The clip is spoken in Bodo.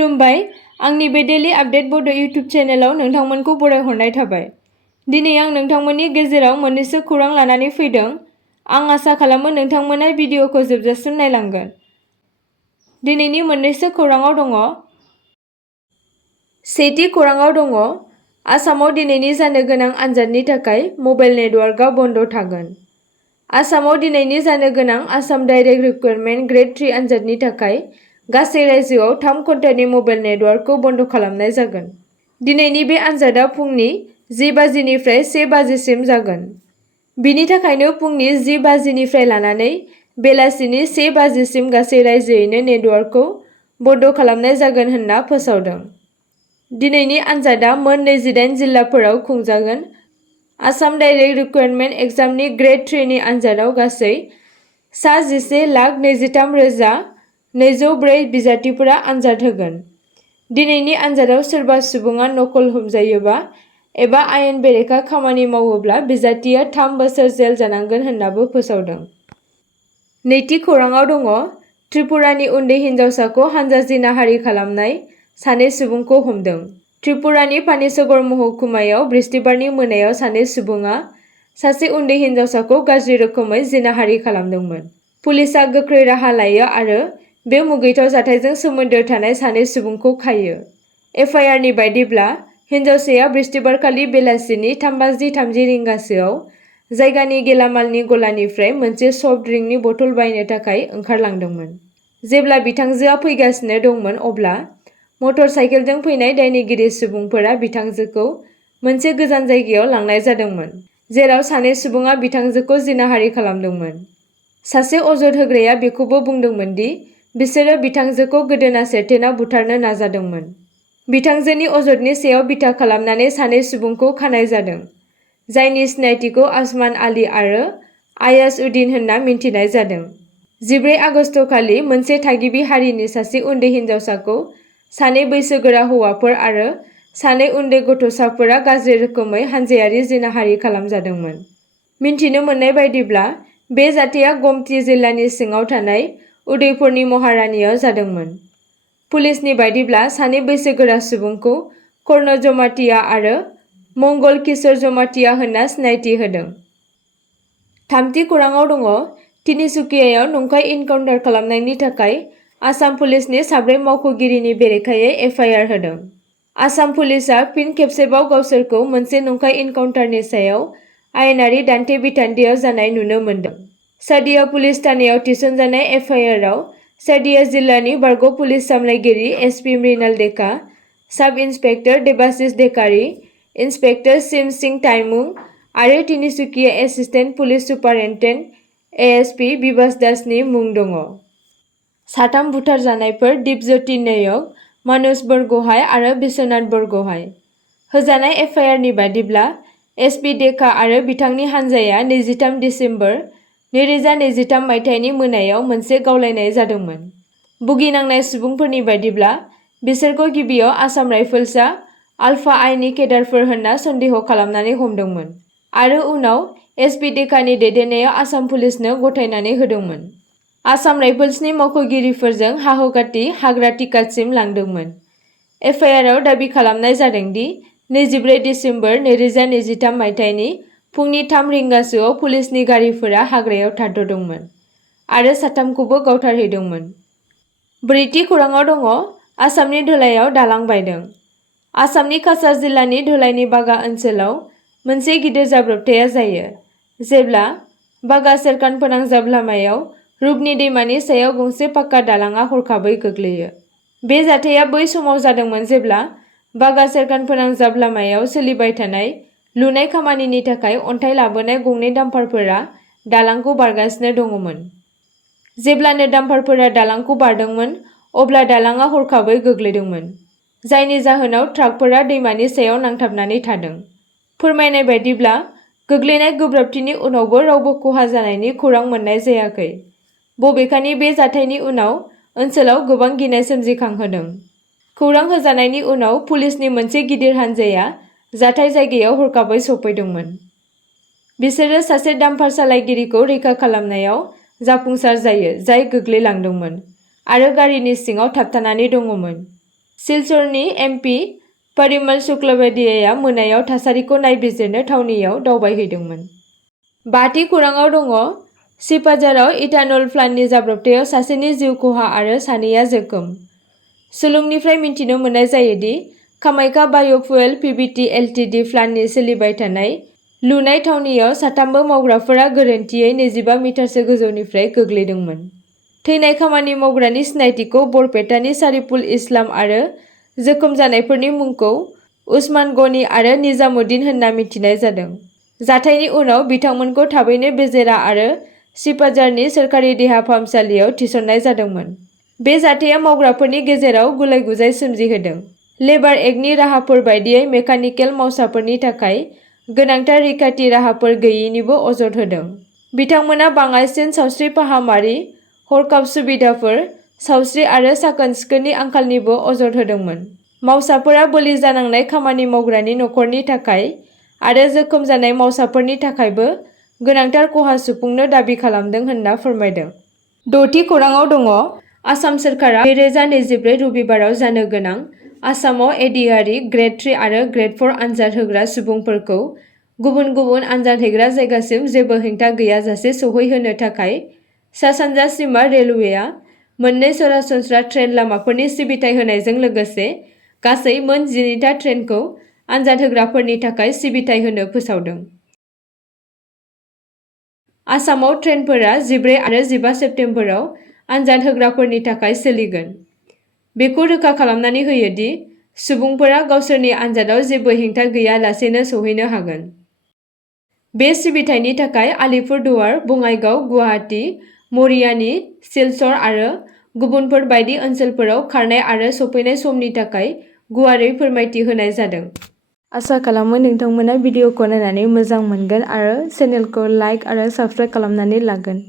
खुलुमबाय, आंनि बे डेली आपडेट बड' इउटिउब चेनेलाव नोंथांमोनखौ बरायहरनाय थाबाय। दिनै आं नोंथांमोननि गेजेराव मोननैसो खौरां लानानै फैदों। आं आसा खालामो नोंथांमोना भिडिअखौ जोबजासिम नायलांगोन। दिनैनि मोननैसो खौराङाव दङ। सेथि खौराङाव दङ, आसामाव दिनैनि जानो गोनां आनजादनि थाखाय मबाइल नेटवर्कआ बन्द थागोन। आसामाव दिनैनि जानो गोनां आसाम डाइरेक्ट रिक्रुटमेन्ट ग्रेड 3 आनजादनि थाखाय गासै रायजोआव 3 घन्टानि मबाइल नेटवर्कखौ बन्द खालामनाय जागोन। दिनैनि बे आनजादआ फुंनि 10 बाजिनिफ्राय 1 बाजिसिम जागोन। बिनि थाखायनो फुंनि 10 बाजिनिफ्राय लानानै बेलासिनि 1 बाजिसिम गासै रायजोयैनो नेटवर्कखौ बन्द खालामनाय जागोन होनना फोसावदों। दिनैनि आनजादआ मोन 28 जिल्लाफोराव खुंजागोन। आसाम डाइरेक्ट रिक्रुटमेन्ट एग्जामनि ग्रेड 3 नि आनजादआव गासै सा 11,23,204 बिजाथिफोरा आनजाद होगोन। दिनैनि आनजादआव सोरबा सुबुङा नकल हमजायोबा एबा आयेन बेरेखा खामानि मावोब्ला बिजाथिया 3 बोसोर जेल जानांगोन होननाबो फोसावदों। नैथि खौराङाव दङ, त्रिपुरानि उन्दै हिनजावसाखौ हानजा जिनाहारि खालामनाय सानै सुबुंखौ हमदों। त्रिपुरानि पानिसागर महकुमायाव बृहस्पतिबारनि मोनायाव सानै सुबुङा सासे उन्दै हिनजावसाखौ गाज्रि रोखोमै जिनाहारि खालामदोंमोन। पुलिसआ गोख्रै राहा लायो आरो बे मुगैथाव जाथायजों सोमोन्दो थानाय सानै सुबुंखौ खायो। एफआइआरनि बायदिब्ला, हिनजावसाया बृहस्पतिबारखालि बेलासिनि 3:30 रिंगासोआव जायगानि गेलामालनि गलानिफ्राय मोनसे सफ्ट ड्रिंकनि बथल बायनो थाखाय ओंखारलांदोंमोन। जेब्ला बिथांजोआ फैगासिनो दंमोन अब्ला मटर साइकेलजों फैनाय दायनिगिरि सुबुंफोरा बिथांजोखौ मोनसे गोजान जायगायाव लांनाय जादोंमोन, जेराव सानै सुबुङा बिथांजोखौ जिनाहारि खालामदोंमोन। सासे अजद होग्राया बेखौबो बुंदोंमोन दि बिसोरो बिथांजोखौ गोदोना सेरथेना बुथारनो नाजादोंमोन। बिथांजोनि अजदनि सायाव बिथा खालामनानै सानै सुबुंखौ खानाय जादों, जायनि सिनायथिखौ आसमान आली आरो आयाज उद्दीन होनना मिन्थिनाय जादों। 14 आगस्तखालि मोनसे थागिबि हारिनि सासे उन्दै हिनजावसाखौ सानै बैसोगोरा हौवाफोर आरो सानै उन्दै गथ'साफोरा गाज्रि रोखोमै हानजायारि जिनाहारि खालामजादोंमोन। मिन्थिनो मोननाय बायदिब्ला, बे जाथाया गोमती जिल्लानि सिङाव थानाय उदयपुरनि महारानीआव जादोंमोन। पुलिसनि बायदिब्ला, सानै बैसोगोरा सुबुंखौ कर्ण जमातिया आरो मंगल किशोर जमातिया होनना सिनायथि होदों। थामथि खौराङाव दङ, तिनिसुकियायाव नंखाय एनकाउन्टार खालामनायनि थाखाय आसाम पुलिसनि 4 मावख'गिरिनि बेरेखायै एफआइआर होदों। आसाम पुलिसआ फिन खेबसेबाव गावसोरखौ मोनसे नंखाय एनकाउन्टारनि सायाव आयेनारि दान्थे-बिथान्थेयाव जानाय नुनो मोनदों। सादिया पुलिस थानायाव थिसनजानाय एफआइआरआव सादिया जिल्लानि बारग' पुलिस सामलायगिरि एसपि मृणाल डेका, साब इन्सपेक्टर देबाशिश डेकारि, इन्सपेक्टर सिम सिंह ताइमुं आरो Tinsukia assistant police superintendent ASP Bibhas दासनि मुं दङ। साथाम बुथारजानायफोर दिपज्योति नायक, मानुष बरग'हाय आरो बिश्वनाथ बरग'हाय। होजानाय एफआइआरनि बायदिब्ला, एसपि डेका आरो बिथांनि हानजाया 23 दिसेम्बर 2023 मायथाइनि मोनायाव मोनसे गावलायनाय जादोंमोन। भुगिनांनाय सुबुंफोरनि बायदिब्ला, बिसोरखौ गिबियाव आसाम राइफल्सआ आलफा आइनि केडारफोर होनना सन्देह खालामनानै हमदोंमोन आरो उनाव एसपि डेकानि दैदेननायाव आसाम पुलिसनो गथायनानै होदोंमोन। आसाम राइफल्सनि मावख'गिरिफोरजों हाह'गाति हाग्रा टिकाटसिम लांदोंमोन। एफआइआरआव दाबि खालामनाय जादों दि 24 दिसेम्बर 2023 मायथाइनि फुंनि 3 रिंगासोआव पुलिसनि गारिफोरा हाग्रायाव थाद'दोंमोन आरो साथामखौबो गावथारहैदोंमोन। ब्रैथि खौराङाव दङ, आसामनि धलाईआव दालां बायदों। आसामनि काछार जिल्लानि धलाईनि बागा ओनसोलाव मोनसे गिदिर जाब्रबथाया जायो, जेब्ला बागा सेरखान फोनांजाब लामायाव रुपनी दैमानि सायाव गंसे पाक्का दालांआ हरखाबै गोग्लैयो। बे जाथाया बै समाव जादोंमोन जेब्ला बागा सेरखान फोनांजाब लामायाव सोलिबाय थानाय लुनाय खामानिनि थाखाय अन्थाइ लाबोनाय गंनै डाम्पारफोरा दालांखौ बारगासिनो दङमोन। जेब्लानो डाम्पारफोरा दालांखौ बारदोंमोन, अब्ला दालांआ हरखाबै गोग्लैदोंमोन, जायनि जाहोनाव ट्राकफोरा दैमानि सायाव नांथाबनानै थादों। फोरमायनाय बायदिब्ला, गोग्लैनाय गोब्राबथिनि उनावबो रावबो खहा जानायनि खौरां मोननाय जायाखै। बबेखानि बे जाथायनि उनाव ओनसोलाव गोबां गिनाय सोमजिखांहोदों। खौरां होजानायनि उनाव पुलिसनि मोनसे गिदिर हानजाया जाथाय जायगायाव हरखाबै सौफैदोंमोन। बिसोरो सासे डाम्पार सालायगिरिखौ रैखा खालामनायाव जाफुंसार जायो, जाय गोग्लैलांदोंमोन आरो गारिनि सिङाव थाबथानानै दङमोन। सिलचरनि एमपि परिमल शुक्लबैद्यआ मोनायाव थासारिखौ नायबिजिरनो थावनियाव दावबायहैदोंमोन। बाथि खौराङाव दङ सिपाझाराव इथानल प्लान्टनि जाब्रबथायाव सासेनि जिउ खहा आरो सानैया जोखोम। सुलुंनिफ्राय मिथिनो मोननाय जायोदि कामाख्या बाय'फुएल पिभिटि एलटिडि प्लान्टनि सोलिबाय थानाय लुनाय थावनियाव साथामबो मावग्राफोरा गोरोन्थियै 25 मिटारसो गोजौनिफ्राय गोग्लैदोंमोन। थैनाय खामानि मावग्रानि सिनायथिखौ बरपेटानि सारिफुल इस्लाम आरो जोखोम जानायफोरनि मुंखौ उस्मान गनी आरो निजामुद्दिन होनना मिथिनाय जादों। जाथायनि उनाव बिथांमोनखौ थाबैनो बेजेरा आरो सिपाझारनि सोरखारि देहा फाहामसालियाव थिसननाय जादोंमोन। बे जाथाया मावग्राफोरनि गेजेराव गुलाय-गुजाय सोमजिहोदों। लेबार एक्टनि राहाफोर बायदियै मेकानिकेल मावसाफोरनि थाखाय गोनांथार रैखाथि राहाफोर गैयैनिबो अजद होदों। बिथांमोना बाङाइसिन सावस्रि फाहामारि, हरखाब सुबिदाफोर, सावस्रि आरो साखोन-सिखोननि आंखालनिबो अजद होदोंमोन। मावसाफोरा बोलि जानांनाय खामानि मावग्रानि नखरनि थाखाय आरो जोखोम जानाय मावसाफोरनि थाखायबो गोनांथार खहा सुफुंनो दाबि खालामदों होनना फोरमायदों। द'थि खौराङाव दङ आसाम सोरखारा 2024 रबिबाराव जानो गोनां आसामाव एडिआरइ ग्रेड 3 आरो ग्रेड 4 आनजाद होग्रा सुबुंफोरखौ गुबुन गुबुन आनजाद हैग्रा जायगासिम जेबो हेंथा गैयाजासे सौहैहोनो थाखाय सा-सानजा सीमा रेलवेआ मोननै सरासनस्रा ट्रेन लामाफोरनि सिबिथाय होनायजों लोगोसे गासै मोन 12टा ट्रेनखौ आनजाद होग्राफोरनि थाखाय सिबिथाय होनो फोसावदों। आसामाव ट्रेनफोरा 14 आरो 15 सेप्तेम्बराव आनजाद होग्राफोरनि थाखाय सोलिगोन। बेखौ रोखा खालामनानै होयो दि सुबुंफोरा गावसोरनि आनजादआव जेबो हेंथा गैयालासेनो सौहैनो हागोन। बे सिबिथायनि थाखाय आलिपुरदुवार, बङाइगाव, गुवाहाटी, मरियानी, सिलचर आरो गुबुनफोर बायदि ओनसोलफोराव खारनाय आरो सफैनाय समनि थाखाय गुवारै फोरमायथि होनाय जादों। आसा खालामो नोंथांमोना भिडिअखौ नायनानै मोजां मोनगोन आरो चेनेलखौ लाइक आरो साबस्क्राइब खालामनानै लागोन।